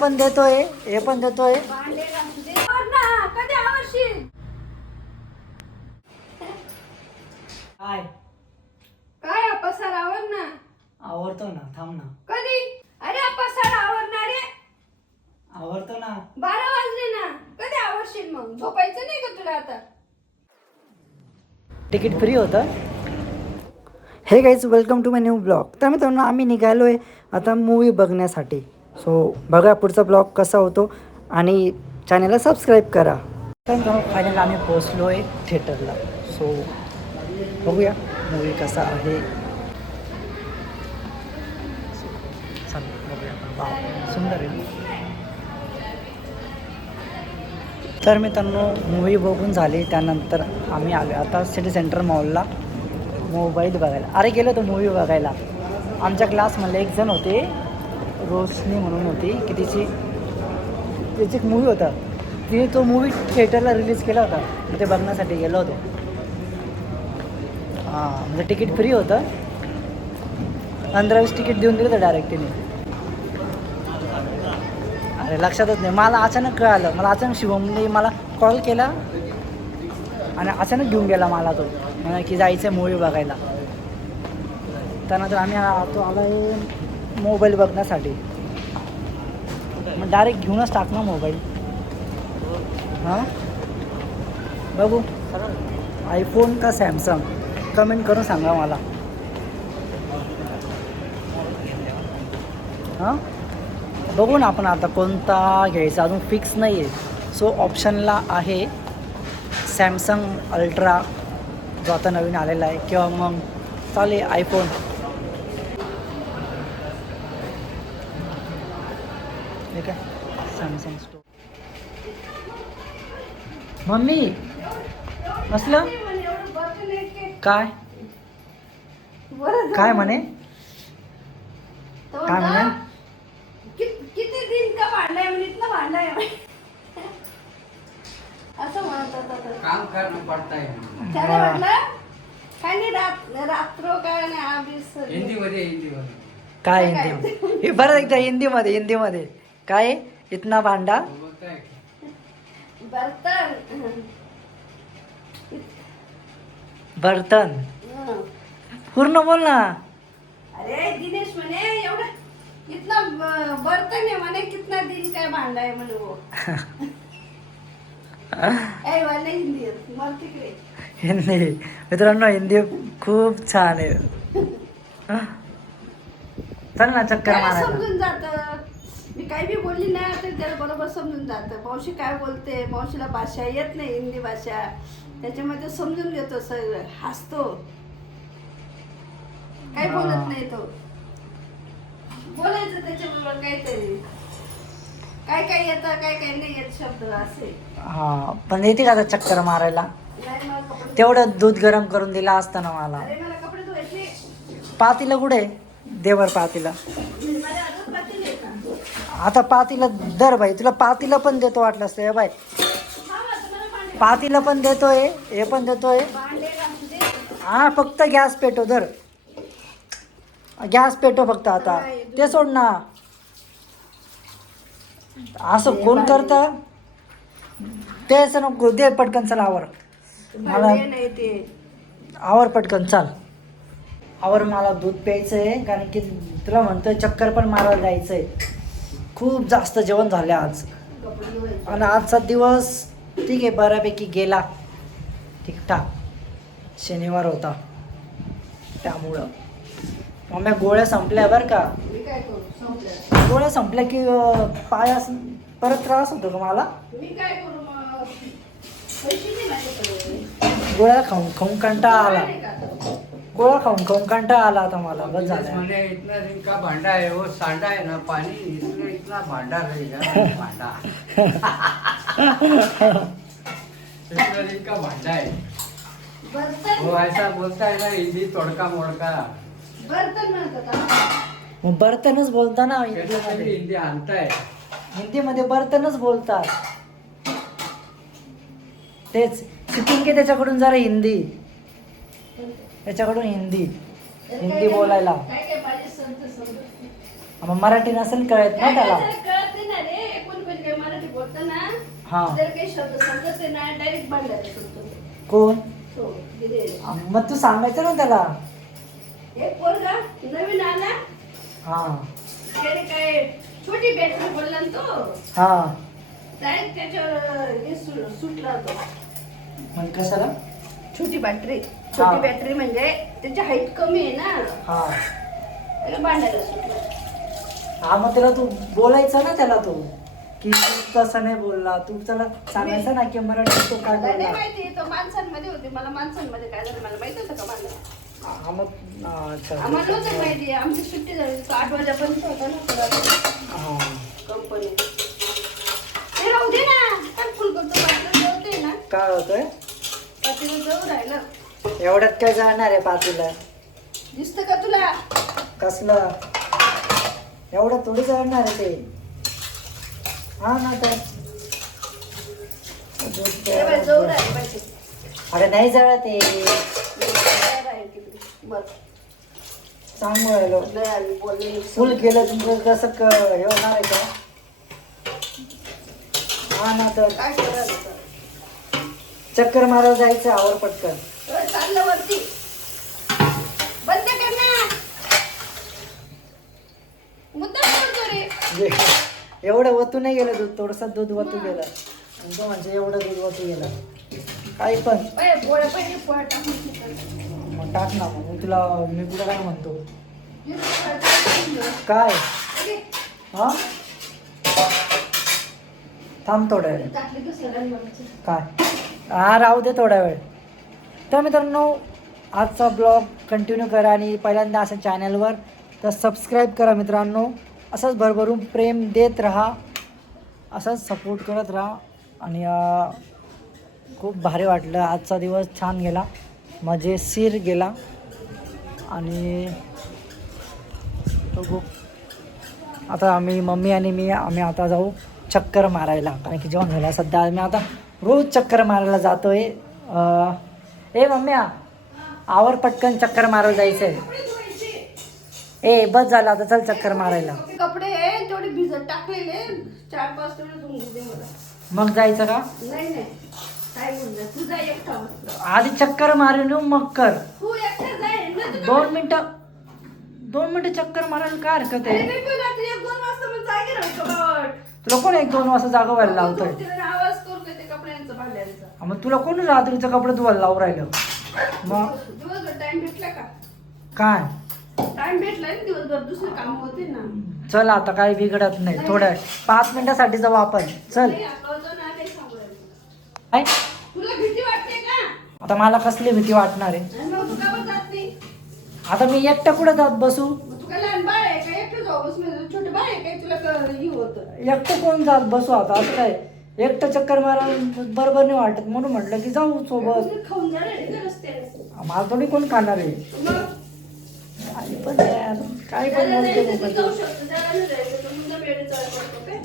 पण देतोय, हे पण देतोय. काय काय पसार आवर ना. आवडतो ना, थांब ना. कधी? अरे पसार आवरणार रे. आवडतो ना. 12 वाजले ना. कधी आवरशील मग? झोपायचं नाही का तुला आता? तिकीट फ्री होतं. Hey guys, welcome to my new blog. तर मित्रांनो, आम्ही निघालो आहे आता मूवी बघण्यासाठी. सो बघा पुढचा ब्लॉग कसा होतो आणि चॅनलला सबस्क्राईब करा. तर फायनल आम्ही पोचलो आहे थिएटरला. सो बघूया मूवी कसा आहे. चल बघूया आपण. वाव, सुंदर आहे. तर मित्रांनो, मूवी बघून झाली. त्यानंतर आम्ही आलो आता सिटी सेंटर मॉलला मोबाईल बघायला. अरे गेलो तो मूवी बघायला. आमच्या क्लासमधले एक जण होते, रोशनी म्हणून होती, की तिची एक मूवी होता. तिने तो मूवी थिएटरला रिलीज केला होता. ते बघण्यासाठी गेलो होतो. हां, म्हणजे तिकीट फ्री होतं. 15-20 तिकीट देऊन दिलं होतं डायरेक्ट तिने. अरे लक्षातच नाही. मला अचानक कळालं. मला अचानक शिवमने मला कॉल केला आणि अचानक घेऊन गेला मला तो, म्हणजे की जायचं आहे मूवी बघायला. त्यानंतर आम्ही आला आहे मोबाईल बघण्यासाठी. मग डायरेक्ट घेऊनच टाकणार मोबाईल. हां, बघू आयफोन का सॅमसंग, कमेंट करून सांगा मला. हां, बघू ना आपण आता कोणता घ्यायचा, अजून फिक्स नाही आहे. सो ऑप्शनला आहे सॅमसंग अल्ट्रा जो आता नवीन आलेला आहे, किंवा मग चालेल आयफोन. ठीक आहे, सॅमसंग स्टोर. मम्मी असलं काय काय म्हणे, काय म्हणे? किती दिन का भांडाय म्हणे, इतना भांडाय असं म्हणत होता. काम करणं पडतंय. त्याला म्हटलं काय नाही, रात्र काय नाही आबीस हिंदीमध्ये काय हिंदी? बरं एकदा हिंदीमध्ये काय इतना भांडा बोलताय. बर्तन. पूर्ण बोल ना. अरे दिनेश म्हणे एवढं इतना बर्तन आहे म्हणे, कितना दिन काय भांडाय म्हणे वो. वाले हिंदी मग तिकडे हिंदी. मित्रांनो, हिंदी खूप छान आहे. चल ना चक्कर त्याला मारायला. समजून जात. मी काही बी बोलली ना तर त्याला बरोबर समजून जातं. मावशी काय बोलते, मावशीला भाषा येत नाही, हिंदी भाषा, त्याच्यामध्ये समजून घेतो सगळं, हसतो, काही बोलत नाही. तो बोलायचं त्याच्याबरोबर काहीतरी, काय काय येतं काय काय नाही येत शब्द असे. हा, पण येते का आता चक्कर मारायला? नाही, मला कपडे तेवढं दूध गरम करून दिला असतं ना मला. अरे मला कपडे धुवायचे. पातीला कुठे देवर पातीला? माझ्या हातात पातेलं आहे का? आता पातीला दर बाई, तुला पातीला पण देतो वाटलं असतं. हे बाय, मामा, तुम्हाला भांडे पातीला पण देतोय, हे पण देतोय. घासू दे. हा, फक्त गॅस पेटो धर, गॅस पेटो फक्त. आता ते सोड ना. असं कोण करतं? तेच नको दे, पटकन चल आवर. मला भांडे नाही ते. आवर पटकन चाल, आवर. मला दूध प्यायचं आहे, कारण की तुला म्हणतोय चक्कर पण मारायला जायचं आहे. खूप जास्त जेवण झाले आज, कपडे धुवायचे. आणि आजचा दिवस ठीक आहे, बऱ्यापैकी गेला ठीकठाक. शनिवार होता त्यामुळं. मग गोळ्या संपल्या बरं का. मी काय करू, संपलं. गोळ्या संपल्या की पायास परत त्रास होतो का मला. मी काय करू मग, पैसे नाही माझ्याकडे. गोळ्या खाऊन खाऊन कंटाळा आला. नाही का? गोळ्या खाऊन खाऊन कंटाळा आला आता मला. बस झालं. म्हणे इतना दिन का भांडा है, वो सांडा है ना पानी, इसलिए इतना भांडा रहेगा. भांडा इतना दिन का भांडा है बर्तन, वो, ऐसा बोलता है ना हिंदी तोड़का मोड़का. बर्तन म्हणतात हा. मग बर्तनच बोलता ना कैसे हिंदीमध्ये. हिंदी आणताय. हिंदीमध्ये बर्तनच बोलतात. तेच शिकून घे त्याच्याकडून जरा हिंदी, त्याच्याकडून हिंदी बोलायला. काय काय पाहिजे संत समजत. मग मराठी नसेल कळत ना त्याला. कळत नाही ना हा जर काही शब्द समजत नाही ना डायरेक्ट भांडायला सुटतो. कोण? हो दिदे. मग तू सांगायचं ना त्याला. एक पोरगा नवीन आला हा त्याने काय छोटी बॅटरी बोलला ना तो हा डायरेक्ट त्याच्यावर हे सुटला तो. मग कशाला? छोटी बॅटरी हा. छोटी बॅटरी म्हणजे त्याची हाईट कमी आहे ना हा त्याला भांडायला सुटला. हा मग त्याला तू बोलायचं ना त्याला तू की तू तसं नाही बोलला. तू त्याला सांगायचं ना की मराठी तो काय मला नाही बोलला. माहिती तो माणसांमध्ये होती. मला माणसांमध्ये काय झालं मला माहित होतं का मला हा मग अच्छा आम्हाला नव्हतं माहिती. आमची सुट्टी झाली तो 8 वाजेपर्यंत होता ना हा कंपनी. ते राहू दे ना काय फुल करतो पाटील जेवते ना काय होतंय? पाटील जवळ राहिलं. एवढ्यात काय जाणार आहे पातीला? दिसतं का तुला? कसलं एवढं थोडी जाणार आहे ते. हा ना तर ते बाई जवळ राहिलं पाहिजे. अरे नाही जळत ते. बरं सांगू राहिलो लय आम्ही बोलले फुल केलं तुमचं कसं हे होणार आहे का? हा ना तर काय करायचं. चक्कर मारायला जायचं आवर पटकन. चाललं वरती बंद कर ना. मुद्दाम करतो रे. म्हणजे एवढं वतू नाही गेलं दूध. थोडंसं दूध वतू गेलं आणि तो म्हणजे एवढं दूध वतू गेलं काही पण. बाई, पोळ्या पाहिजे पोळ्या टाकून ठेव. मग टाक ना. मग तुला मी तुला काय म्हणतो ये पोळ्या टाकून ठेव. काय ओके. हा थांब थोड्या वेळ. टाकली दुसऱ्याला बनवायचं. काय हा राहू दे थोडा वेळ. तर मित्रांनो आजचा ब्लॉग कंटिन्यू करा आणि पहिल्यांदा असं चॅनलवर तर सबस्क्राईब करा मित्रांनो. असंच भरभरून प्रेम देत राहा. असंच सपोर्ट करत राहा. आणि खूप भारी वाटलं. आजचा दिवस छान गेला मजेशीर गेला. आणि आता आम्ही मम्मी आणि मी आम्ही आता जाऊ चक्कर मारायला. कारण की जेवण झालं सध्या आम्ही आता रोज चक्कर मारायला जातो आहे. ए मम्म्या आवर पटकन चक्कर मारायला जायचं आहे. ए बस झालं आता चल चक्कर मारायला. कपडे तेवढे भिजत टाकलेले 4-5 तेवढे धुवून दे मला. मग जायचं का? नाही नाही काय बोलणार तू जा एकटा. आधी चक्कर मारून येऊ मग कर. तू एकटा जाय ना तू. 2 मिनिटं चक्कर मारायला काय हरकत अरे आहे? मी पण रात्री 1-2 वाजता मग जागे राहतो बाबा. तुला कोण 1-2 वाजता जागा व्हायला लावतोय? तिला आवाज करतोय ते कपड्यांचं भांड्यांचा. मग तुला कोण रात्रीचं कपडे धुवायला लावून राहिलं? मग दिवसभर टाइम भेटला का? काय टाइम भेटला ना दिवसभर दुसरे काम होते ना. चल आता काही बिघडत नाही. थोड्या 5 मिनिटासाठी जाऊ आपण. चल नाही, आठवतो ना, नाही सांगू राहिलो. काय तुला भीती वाटते का? आता मला कसली भीती वाटणार आहे? आणि मग तू का बरं जात नाही? आता मी एकटा कुठं जात बसू? मग तू काय लहान बाळ आहे का? एकटं जाऊ बस म्हणजे छोटं बाळ आहे काय तुला हे होतं? एकटं कोण जात बसू आता? असं काय एकटं चक्कर मारायला बरोबर नाही वाटत म्हणून म्हटलं की जाऊ सोबत. तुला खाऊन जाणार आहे का रस्त्याने? मला थोडी कोण खाणार आहे? मग आई पण यार, काय पण त्याला बोलते जायचं तर बाबा जाऊ तू. शकतो. त्याला नाही जायचं तर मुद्दाम वेळेत चालू करतो काय?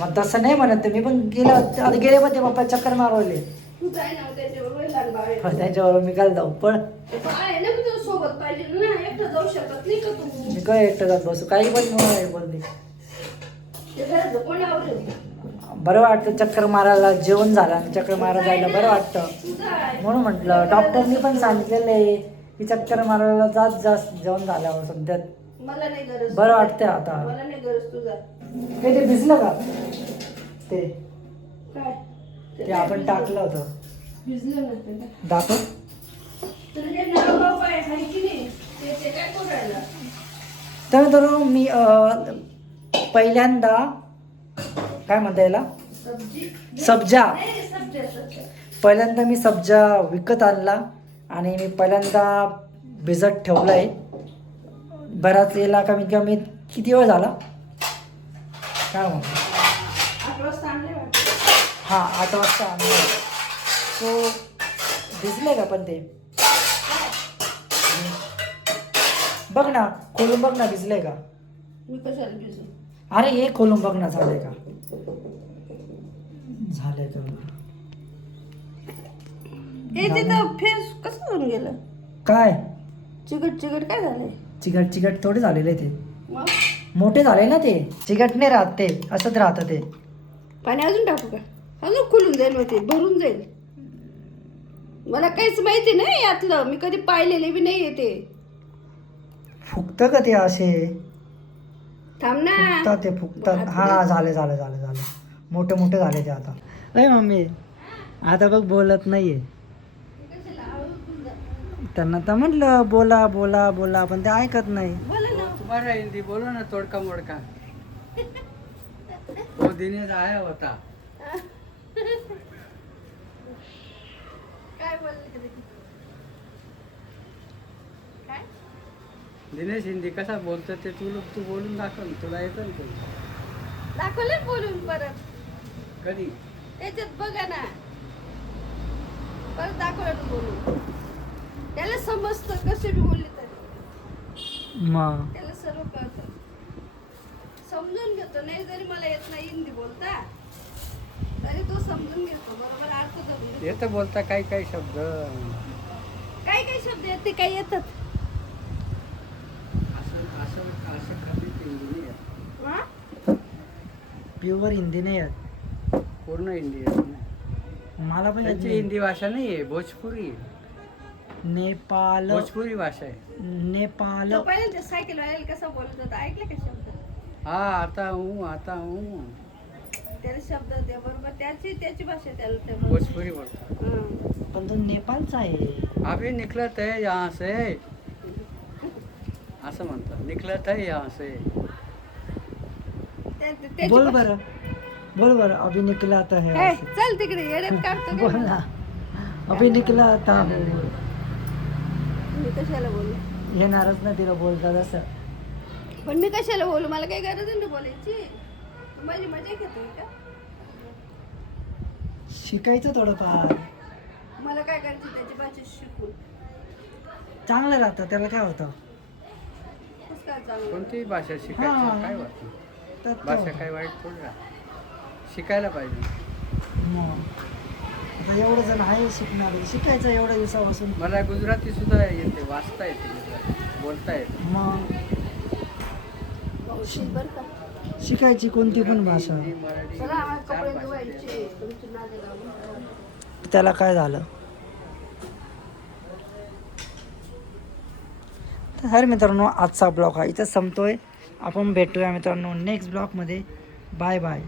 मग तसं नाही म्हणत मी पण गेलं आता गेले पण ते बाप्पा चक्कर मारवले. तू जाय ना त्याच्याबरोबर लहान बाळ आहे. त्याच्यावर मी काय जाऊ पण ते बाळ आहे ना तुझ्या सोबत पाहिजे ना. एकटं जाऊ शकत नाही का तू? मी काय एकटं जात बसू? काही पण मला बोलते. ते घरात कोण आवडेल? बरं वाटतं चक्कर मारायला. जेवण झालं आणि चक्कर मारायला जायला बरं वाटतं तू जाय. म्हणून म्हटलं. डॉक्टरनी पण सांगितलेलं आहे की चक्कर मारायला जात जास्त जेवण झाल्यावर सध्या मला नाही गरज. बरं वाटतंय आता. मला नाही गरज तुझा. हे ते भिजलं का? काय ते आपण टाकलं होतं. भिजलं नसतं का? दाखव. तुला जे नाव गाव आहे हाय की नाही ते काय करू राहिलं? तर मित्रांनो मी पहिल्यांदा काय म्हणता याला सब्जी सब्जा नाही सब्जी. पहिल्यांदा मी सब्जा विकत आणला आणि मी पहिल्यांदा भिजत ठेवला आहे. बराच याला कमीत कमी किती वेळ झाला काय म्हणतो? 8 वाजता आणले वाटतं. हां 8 वाजता आणला. तो भिजले का पण ते बघ ना खोलून बघ ना भिजले का? मी कशाला भिजू? अरे हे खोलून बघ ना झालंय का? झालंय का? हे तिथं फेस कसं होऊन गेलं? काय चिकट काय झालंय? चिकट थोडे झालेले ते मग मोठे झाले ना ते. चिकट नाही राहत ते असंच राहतं ते. पाणी अजून टाकू का? अजून खुलून जाईल मग ते भरून जाईल. मला काहीच माहिती नाही यातलं, मी कधी पाहिलेले बी नाही ते. फुगतं का ते असे? थांब ना. फुगतात ते फुगतात. हा झाले झाले झाले झाले, मोठे मोठे झाले ते आता. अरे मम्मी आता बघ बोलत नाहीये. त्यांना तर म्हटलं बोला बोला बोला, पण ते ऐकत नाही. बोला ना. तुम्हारा हिंदी बोलो ना तोड़का मोड़का. वो दिनेश आया होता. काय बोलले ते? काय दिनेश हिंदी कसा बोलतो ते तू बोलून दाखव ना. तुला येतं ना ते? दाखवलं बोलून परत कधी? त्याच्यात बघा ना, परत दाखवलं बोलून. त्याला समजतं कसे बी बोलले तरी, मग त्याला सर्व कळतं, समजून घेतो. नाही जरी मला येत नाही हिंदी बोलता तरी तो समजून घेतो, बरोबर अर्थ धरून घेतो. येतं बोलता काही काही शब्द. काही काही शब्द येते, काही येतात. असं असं असं कधी हिंदी नाही येत. हा? प्युअर हिंदी नाही येत पूर्ण हिंदी येत नाही. मला पण येत त्यांची नाही. हिंदी भाषा नाही आहे, भोजपुरी. नेपाल भोजपुरी भाषा आहे. नेपाल तो पहिल्यांदा ते सायकल वाल्याला कसा बोलत होता ऐकलं का शब्द? हा आता हूँ त्याला शब्द ते बरोबर त्याची भाषा त्याला ते बरोबर. भोजपुरी बोलता. हं. पण तो नेपाळचा आहे. अभी निकलत है यहाँ से, असं म्हणतात. निकलत है यहाँ से. त्याची बोल भाषा- बरं, बोल बरं. अभी निकला आता है हे, असं. चल तिकडे येड्यात काढतो बोल का? ना. अभी निकला आता हो. मी कशाला बोलू? येणारच ना तिला बोलतात असं. पण मी कशाला बोलू? मला काही गरज नाही बोलायची. तू माझी मजा घेतोय का? शिकायचं थोडंफार, मला काय करायचं त्याची भाषा शिकून? चांगलं राहतं, त्याला काय होतं. कसं काय चांगलं? कोणतीही भाषा हा. शिकायची काय वाटतं. तर भाषा काय वाईट थोडी राहते. शिकायला पाहिजे. मग आता एवढं जण आहे शिकणारे, शिकायचं एवढ्या दिवसापासून. मला गुजराती सुद्धा येते, वाचता येते गुजराती, बोलता येते. मग मावशी बरं का? शिकायची कोणती पण भाषा. हिंदी, मराठी, चला आम्हाला चार कपडे भाषा धुवायचे, तुमची नादी लावून. त्याला काय झालं. तर मित्रांनो आजचा ब्लॉग हा इथं संपतोय. आपण भेटूया मित्रांनो नेक्स्ट ब्लॉगमध्ये. Bye bye.